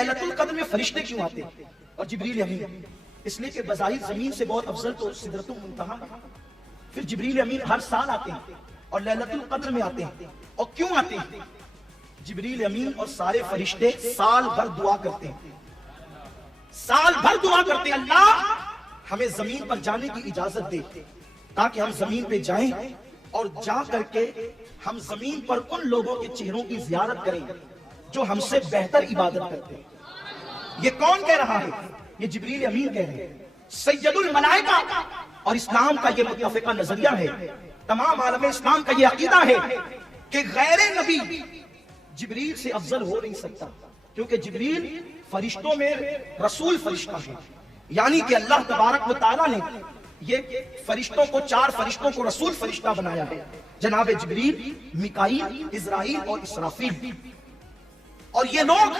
لیلۃ القدر میں فرشتے کیوں آتے ہیں اور جبریل امین؟ اس لیے کہ بظاہر زمین سے بہت افضل تو سدرۃ المنتہا ہے، پھر جبریل امین ہر سال آتے ہیں اور لیلۃ القدر میں آتے ہیں. اور کیوں آتے ہیں؟ جبریل امین اور سارے فرشتے سال بھر دعا کرتے ہیں، سال بھر دعا کرتے ہیں اللہ ہمیں زمین پر جانے کی اجازت دے تاکہ ہم زمین پہ جائیں اور جا کر کے ہم زمین پر ان لوگوں کے چہروں کی زیارت کریں جو ہم سے بہتر عبادت کرتے ہیں. یہ کون کہہ رہا ہے؟ یہ جبریل امین کہہ رہے ہیں، سید الملائکہ. اور اسلام کا یہ متفقہ نظریہ ہے، تمام عالم اسلام کا یہ عقیدہ ہے کہ غیر نبی جبریل سے افضل ہو نہیں سکتا، کیونکہ جبریل فرشتوں میں رسول فرشتہ ہے. یعنی کہ اللہ تبارک و تعالیٰ نے یہ فرشتوں کو، 4 فرشتوں کو رسول فرشتہ بنایا ہے، جناب جبریل، میکائیل، اسرافیل اور اسرافیل. اور یہ لوگ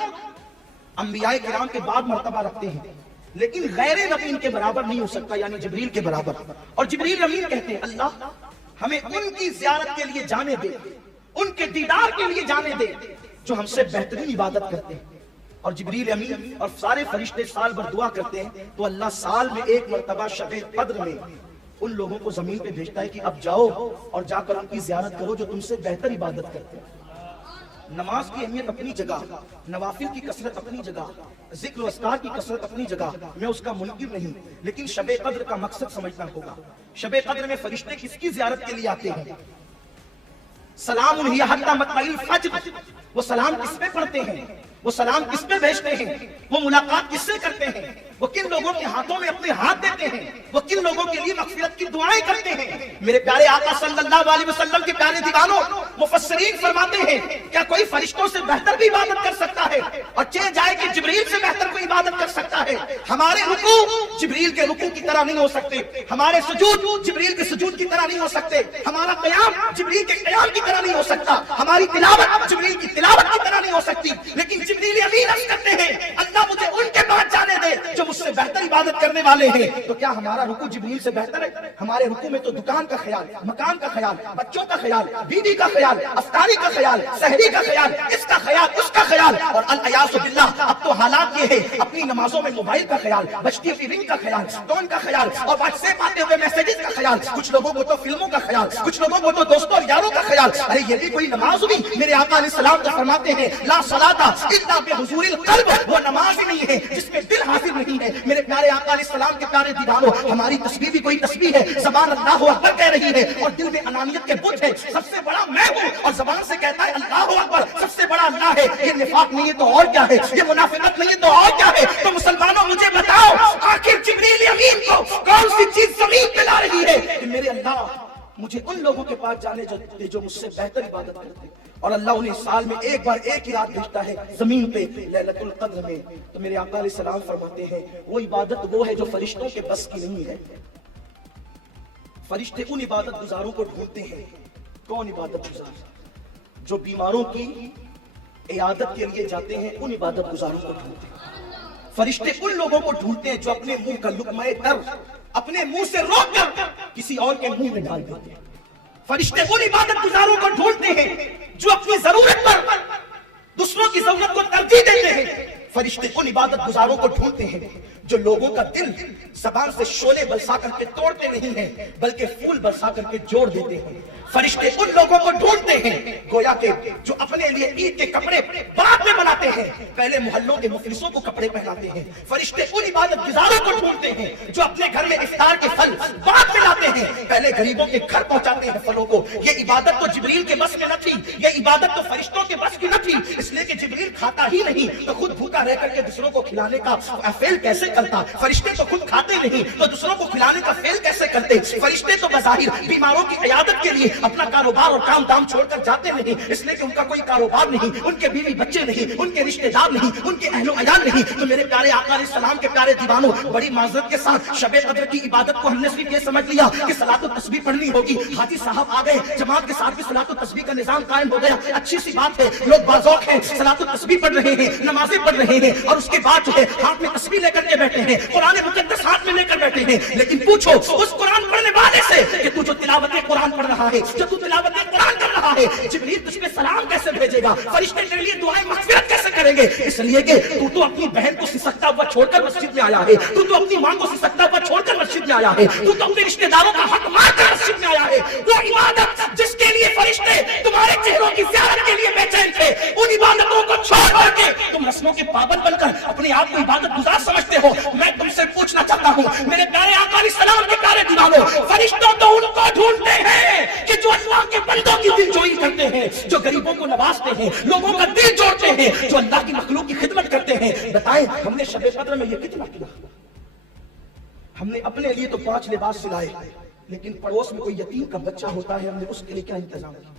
انبیاء کرام کے بعد مرتبہ رکھتے ہیں، لیکن غیر نبی ان کے برابر نہیں ہو سکتا، یعنی جبریل کے برابر. اور جبریل امین کہتے ہیں اللہ ہمیں ان کی زیارت کے لیے جانے دے، ان کے دیدار کے لیے جانے دے جو ہم سے بہترین عبادت کرتے ہیں. اور جبریل امین اور سارے فرشتے سال بھر دعا کرتے ہیں تو اللہ سال میں ایک مرتبہ شب قدر میں ان لوگوں کو زمین پہ بھیجتا ہے کہ اب جاؤ اور جا کر ان کی زیارت کرو جو تم سے بہتر عبادت کرتے ہیں. نماز کی اہمیت اپنی جگہ، نوافل کی کثرت اپنی جگہ، ذکر و اذکار کی کثرت اپنی جگہ، میں اس کا منکر نہیں، لیکن شب قدر کا مقصد سمجھنا ہوگا. شب قدر میں فرشتے کس کی زیارت کے لیے آتے ہیں؟ سلام ہی حتی مطلع الفجر. وہ سلام کس پہ پڑھتے ہیں؟ وہ سلام کس پہ بھیجتے ہیں؟ وہ ملاقات کس سے کرتے ہیں؟ وہ کن لوگوں کے ہاتھوں میں اپنے ہاتھ دیتے ہیں؟ وہ کن لوگوں کے لیے مغفرت کی دعائیں کرتے ہیں؟ میرے پیارے آقا صلی اللہ علیہ وسلم کے پیارے دیوانوں، مفسرین فرماتے ہیں کیا کوئی فرشتوں سے بہتر بھی عبادت کر سکتا ہے؟ اور چلے جائے کہ جبریل سے بہتر کوئی عبادت کر سکتا ہے؟ ہمارے رکوع جبریل کے رکوع کی طرح نہیں ہو سکتے، ہمارے سجود جبریل کے سجود کی طرح نہیں ہو سکتے، ہمارا قیام جبریل کے قیام کی طرح نہیں ہو سکتا، ہماری تلاوت جبریل کی تلاوت کی طرح نہیں ہو سکتی. لیکن جبریل امین عرض کرتے ہیں اللہ مجھے ان کے پاس جانے دے جو مجھ سے بہتر عبادت کرنے والے ہیں. تو کیا ہمارا رکوع جبریل سے بہتر ہے؟ ہمارے رکوع میں تو دکان کا خیال، مکان کا خیال، بچوں کا خیال، بیوی کا خیال، افطاری کا خیال، سحری کا خیال، اس کا خیال، اس کا خیال. اور الیاذ باللہ اب تو حالات یہ ہے اپنی نمازوں میں موبائل کا خیال، بجتی ہوئی رنگ کا خیال، ٹون کا خیال، اور واٹس ایپ آتے ہوئے میسیجز کا خیال. کچھ لوگوں کو تو فلموں کا خیال، کچھ لوگوں کو تو دوستوں اور یاروں کا خیال. ارے یہ بھی کوئی نماز ہوئی؟ میرے آقا علیہ السلام تو فرماتے ہیں لا صلاۃ الا بحضور القلب. وہ نماز ہی نہیں ہے جس میں دل حاضر نہیں ہے. میرے پیارے آقا علیہ السلام کے پیارے دیوانوں، ہماری تسبیح بھی کوئی تسبیح ہے، زبان اللہ اکبر کہہ رہی ہے اور دل میں انانیت کے بت ہے. سب سے بڑا میں ہوں اور زبان سے کہتا ہے اللہ اکبر، سب سے بڑا اللہ ہے. یہ نفاق نہیں ہے تو اور کیا ہے؟ یہ منافقت نہیں ہے تو اور کیا ہے؟ تو مسلمانوں مجھے بتاؤ آخر جبریل امین کو کون سی چیز زمین پہ لا رہی ہے کہ میرے اللہ مجھے ان لوگوں کے پاس جانے دے جو مجھ سے بہتر عبادت کرتے ہیں. اور اللہ انہیں سال میں ایک بار ایک ہی رات بھیجتا ہے زمین پہ لیلۃ القدر میں. تو میرے آقا علیہ السلام فرماتے ہیں وہ عبادت وہ ہے جو فرشتوں کے بس کی نہیں ہے. فرشتے ان عبادت گزاروں کو ڈھونڈتے ہیں. کون عبادت گزار؟ جو بیماروں کی عیادت کے لیے جاتے ہیں ان عبادت گزاروں کو ڈھونڈتے ہیں. فرشتے ان لوگوں کو ڈھونڈتے ہیں جو اپنے منہ کا لقمہ تر اپنے منہ سے روک کر کسی اور کے منہ میں ڈال دیتے ہیں. فرشتے ان عبادت گزاروں کو ڈھونڈتے ہیں جو اپنی ضرورت پر دوسروں کی ضرورت کو ترجیح دیتے ہیں. فرشتے ان عبادت گزاروں کو ڈھونڈتے ہیں جو لوگوں کا دل زبان سے شعلے برسا کر کے توڑتے نہیں ہیں بلکہ پھول برسا کر کے جوڑ دیتے ہیں. فرشتے ان لوگوں کو ڈھونڈتے ہیں گویا کہ جو اپنے لیے عید کے کپڑے بعد میں بناتے ہیں، پہلے محلوں کے مفلسوں کو کپڑے پہناتے ہیں. فرشتے ان عبادت گزاروں کو ڈھونڈتے ہیں جو اپنے گھر میں افطار کے پھل بعد میں لاتے ہیں، پہلے غریبوں کے گھر پہنچاتے ہیں پھلوں کو. یہ عبادت تو جبریل کے بس میں نہ تھی، یہ عبادت تو فرشتوں کے بس کی نہ تھی، اس لیے کہ جبریل کھاتا ہی نہیں تو خود بھوکا رہ کر کے دوسروں کو کھلانے کا فعل کیسے کرتا؟ فرشتے تو خود کھاتے نہیں تو دوسروں کو کھلانے کا فعل کیسے کرتے؟ فرشتے تو بظاہر بیماروں کی عیادت کے لیے اپنا کاروبار اور کام دام چھوڑ کر جاتے نہیں، اس لیے کہ ان کا کوئی کاروبار نہیں، ان کے بیوی بچے نہیں، ان کے رشتہ دار نہیں، ان کے اہل و عیال نہیں. تو میرے پیارے آقا علیہ السلام کے پیارے دیوانوں، بڑی معذرت کے ساتھ شب قدر کی عبادت کو ہم نے صرف یہ سمجھ لیا کہ صلاۃ التسبیح پڑھنی ہوگی. حاجی صاحب آ گئے، جماعت کے ساتھ بھی صلاۃ التسبیح کا نظام قائم ہو گیا، اچھی سی بات ہے. لوگ باذوق ہیں، صلاۃ التسبیح پڑھ رہے ہیں، نمازیں پڑھ رہے ہیں اور اس کے بعد جو ہے ہاتھ میں تسبیح لے کر کے بیٹھے ہیں، قرآن مقدس ہاتھ میں لے کر بیٹھے ہیں. لیکن پوچھو اس قرآن پڑھنے والے سے کہ تو جو تلاوت قرآن پڑھ رہا ہے، جو تو تلاوت قرآن کر رہا رہا ہے جبریل تجھ پہ سلام کیسے بھیجے گا، فرشتے تیرے لیے دعائیں مغفرت کیسے کریں گے؟ اس لیے کہ تو اپنی بہن کو سسکتا ہوا چھوڑ کر مسجد میں آیا ہے، تو اپنی ماں کو سسکتا ہوا چھوڑ کر مسجد میں آیا ہے، تو اپنے رشتہ داروں کا حق مار کر مسجد میں آیا ہے۔ وہ عبادت جس کے لیے فرشتے تمہارے چہروں کی زیارت کے لیے بے چین تھے، ان عبادتوں کو چھوڑ کر کے تم رسموں کے پابند بن کر اپنے آپ کو عبادت گزار سمجھتے ہو۔ میں تم سے پوچھنا چاہتا ہوں میرے پیارے آقا علیہ السلام کے پیارے دیوانوں، فرشتوں تو ان کو ڈھونڈتے ہیں کہ جو اللہ کے بندوں کی دل جوئی کرتے ہیں، جو غریبوں کو نوازتے ہیں، لوگوں کا دل جوڑتے ہیں، جو اللہ کی مخلوق کی خدمت کرتے ہیں۔ بتائیں ہم نے شب قدر میں یہ کتنا کیا؟ ہم نے اپنے لیے تو 5 لباس سلائے، لیکن پڑوس میں کوئی یتیم کا بچہ ہوتا ہے، ہم نے اس کے لیے کیا انتظام کیا؟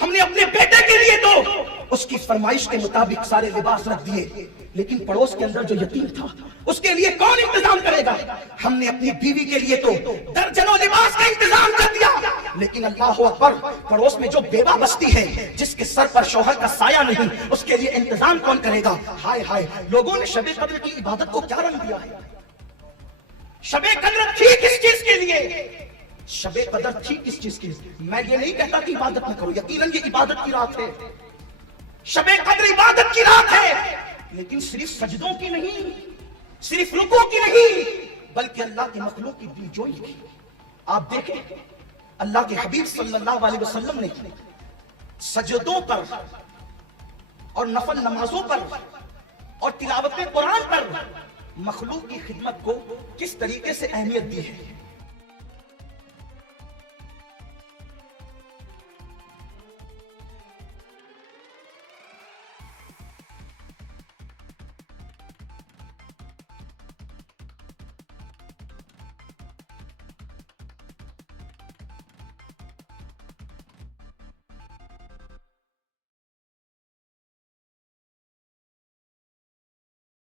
ہم نے اپنے بیٹے کے لیے تو اس کی فرمائش کے مطابق سارے لباس رکھ دیے، لیکن پڑوس کے اندر جو یتیم تھا اس کے لیے کون انتظام کرے گا؟ ہم نے اپنی بیوی کے لیے تو درجنوں لباس کا انتظام کر دیا، لیکن اللہ اکبر پڑوس میں جو بیوہ بستی ہے جس کے سر پر شوہر کا سایہ نہیں، اس کے لیے انتظام کون کرے گا؟ ہائے ہائے، لوگوں نے شب قدر کی عبادت کو کیا رنگ دیا ہے؟ شب قدر تھی کس چیز کے لیے؟ شب قدر تھی کس چیز کی؟ میں یہ نہیں کہتا کہ عبادت نہ کرو، یقیناً یہ عبادت کی رات ہے، شب قدر عبادت کی رات ہے، لیکن صرف سجدوں کی نہیں، صرف رکوع کی نہیں، بلکہ اللہ کی مخلوق کی دل جوئی کی۔ آپ دیکھیں اللہ کے حبیب صلی اللہ علیہ وسلم نے سجدوں پر اور نفل نمازوں پر اور تلاوت قرآن پر مخلوق کی خدمت کو کس طریقے سے اہمیت دی ہے۔